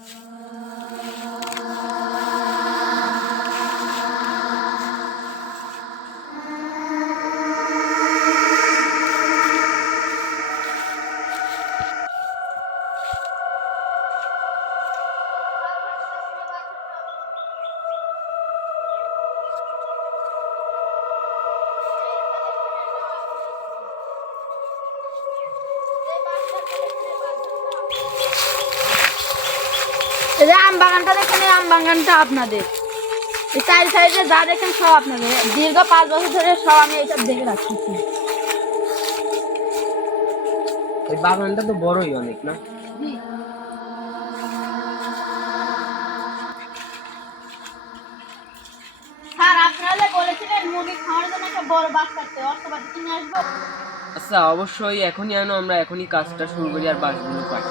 Uh... এই যে আম বাগানটা দেখেন এই আম বাগানটা আপনাদের। এই চারি সাইডে যা দেখেন সব আপনাদের। দীর্ঘ পাঁচ বছর ধরে সব আমি এইসব দেখে রাখছি। এই বাগানটা তো বড়ই অনেক না? আচ্ছা অবশ্যই এখনই আনো আমরা এখনই কাজটা শুরু করি আর বাসগুলো পাই।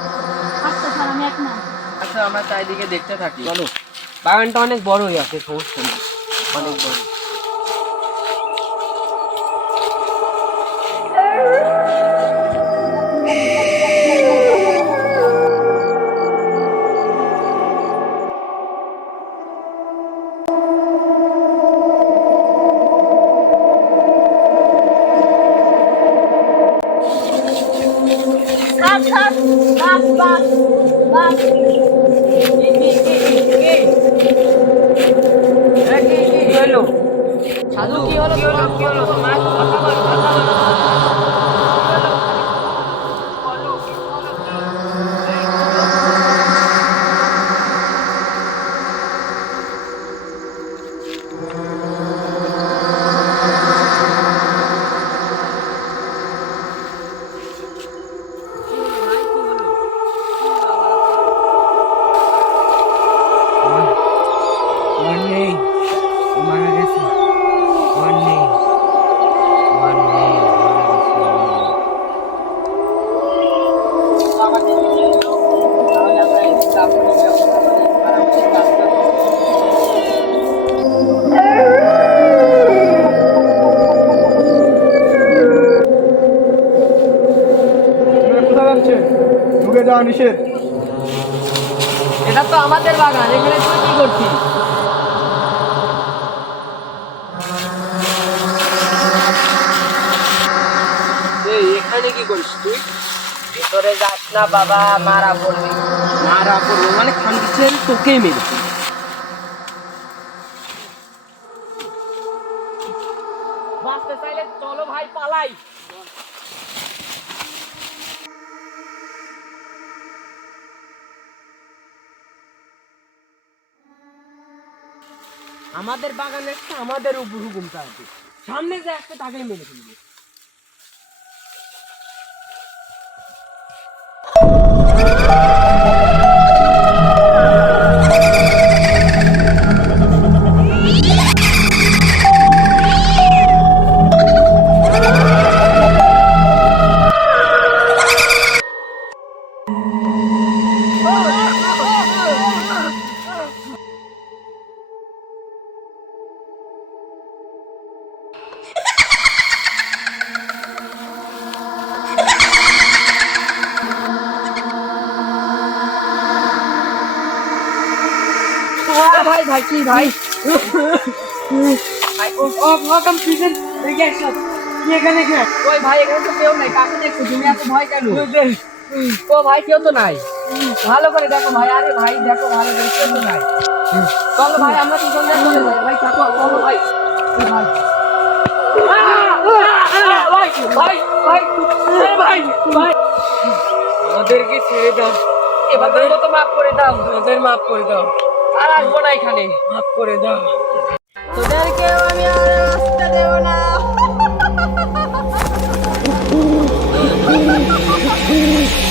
আচ্ছা স্যার আমি এক না আচ্ছা আমরা চারিদিকে দেখতে থাকি। চলো। বাগানটা অনেক বড়ই আছে সমস্ত। নেই অনেক বড়। বাস স্যার বাস বাস বাস হলো সাধু কি হলো কি হলো কি হলো তোমার কথা বল কথা বল যাওয়া নিষেধ। এটা তো আমাদের বাগান এখানে তুই কি করছিস এখানে কি করিস তুই? ভিতরে যাস না বাবা মারা পড়বি। মারা পড়বি মানে খান্দিছেন তোকেই মেরে বাঁচতে চাইলে চলো ভাই পালাই। আমাদের বাগানে একটা আমাদের উপর হুকুম চালাতে সামনে যে আসবে তাকেই মেরে ফেলবে। ভাই ভাই কি ভাই? ভাই ও ও ওয়েলকাম প্রেজেন্ট এগেইন কি এখানে কে? ওই ভাই এখানে তো কেউ নাই। কাকে দেখছ? তুমি এত ভয় কেন? ও ভাই কেউ তো নাই। ভালো করে দেখো ভাই আরে ভাই দেখো ভালো করে কেউ তো নাই। চলো ভাই আমরা তিনজন চলে যাই। ভাই চলো ভাই। ভাই। ভাই ভাই ভাই এই ভাই ভাই। আমাদেরকে ছেড়ে দাও। এবার মতো মাফ করে দাও। আমাদের মাফ করে দাও। আর আসব না এখানে। মাফ করে দাও। তোদেরকেও আমি আর আসতে দেব না।